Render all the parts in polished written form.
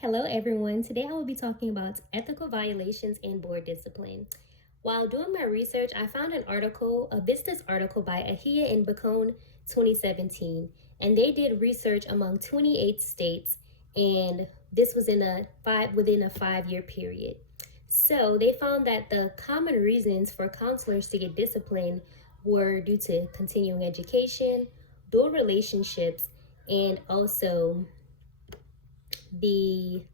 Hello, everyone. Today I will be talking about ethical violations and board discipline. While doing my research, I found a business article by Ahia and Bacone 2017, and they did research among 28 states, and this was within a 5-year period. So they found that the common reasons for counselors to get disciplined were due to continuing education, dual relationships, and also the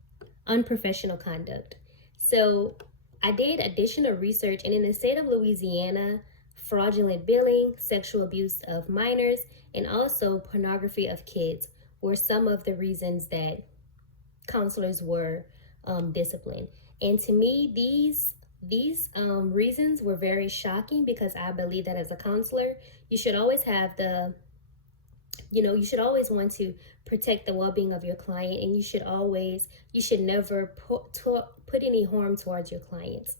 unprofessional conduct. So I did additional research, and in the state of Louisiana, fraudulent billing, sexual abuse of minors, and also pornography of kids were some of the reasons that counselors were disciplined. And to me, these reasons were very shocking because I believe that as a counselor, you should always have you should always want to protect the well-being of your client, and you should never put any harm towards your clients.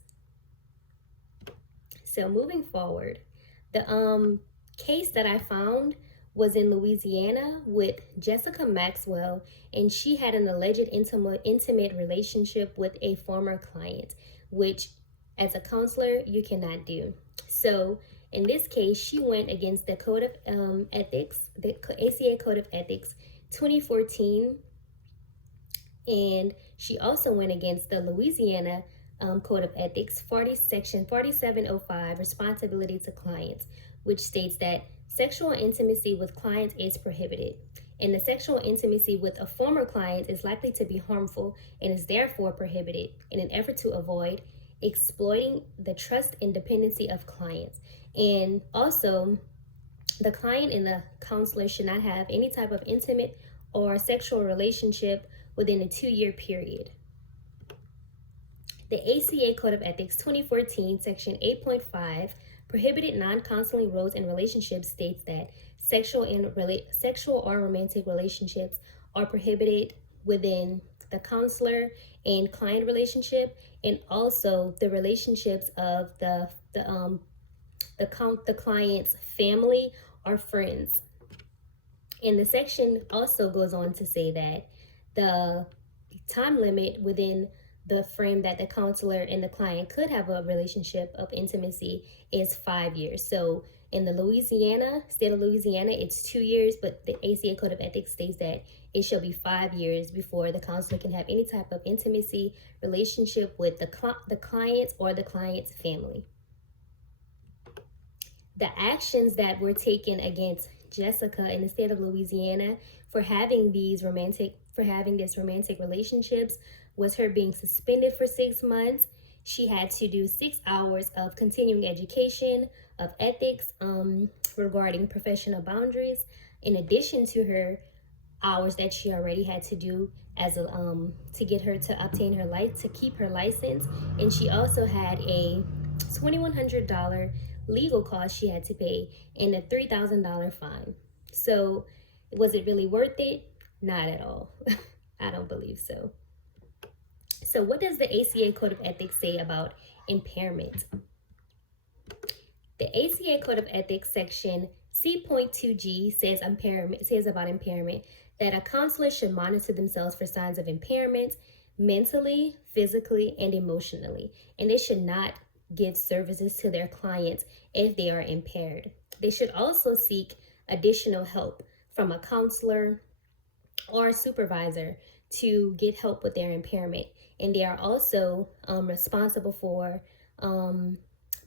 So moving forward, the case that I found was in Louisiana with Jessica Maxwell, and she had an alleged intimate relationship with a former client, which as a counselor you cannot do. So in this case, she went against the Code of Ethics, the ACA Code of Ethics 2014, and she also went against the Louisiana Code of Ethics, Section 4705, Responsibility to Clients, which states that sexual intimacy with clients is prohibited, and the sexual intimacy with a former client is likely to be harmful and is therefore prohibited in an effort to avoid exploiting the trust and dependency of clients. And also, the client and the counselor should not have any type of intimate or sexual relationship within a 2-year period. The ACA Code of Ethics 2014, Section 8.5, Prohibited Non-Counseling Roles and Relationships states that sexual or romantic relationships are prohibited within the counselor and client relationship, and also the relationships of the client's family or friends. And the section also goes on to say that the time limit within the frame that the counselor and the client could have a relationship of intimacy is 5 years. So in the state of Louisiana, it's 2 years, but the ACA Code of Ethics states that it shall be 5 years before the counselor can have any type of intimacy relationship with the client or the client's family. The actions that were taken against Jessica in the state of Louisiana for having these romantic relationships was her being suspended for 6 months. She had to do 6 hours of continuing education of ethics regarding professional boundaries, in addition to her hours that she already had to do as a to get her to obtain her to keep her license. And she also had a $2,100 legal cost she had to pay and a $3,000 fine. So was it really worth it? Not at all. I don't believe so. So what does the ACA Code of Ethics say about impairment? The ACA Code of Ethics section C.2G says about impairment that a counselor should monitor themselves for signs of impairment mentally, physically, and emotionally, and they should not give services to their clients if they are impaired. They should also seek additional help from a counselor or a supervisor to get help with their impairment. And they are also responsible for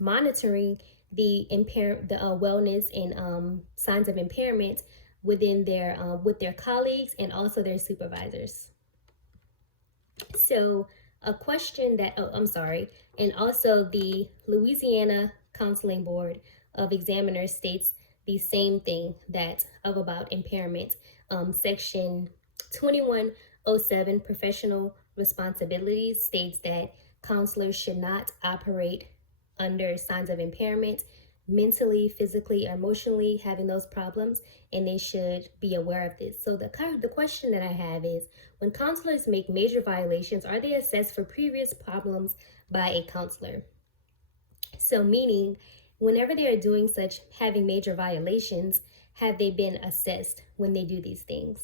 monitoring the wellness and signs of impairment within with their colleagues and also their supervisors. So a question that, and also the Louisiana Counseling Board of Examiners states the same thing about impairment. Section 2107, Professional Responsibilities, states that counselors should not operate under signs of impairment, mentally, physically, or emotionally having those problems, and they should be aware of this. So the question that I have is, when counselors make major violations, are they assessed for previous problems by a counselor? So meaning, whenever they are having major violations, have they been assessed when they do these things?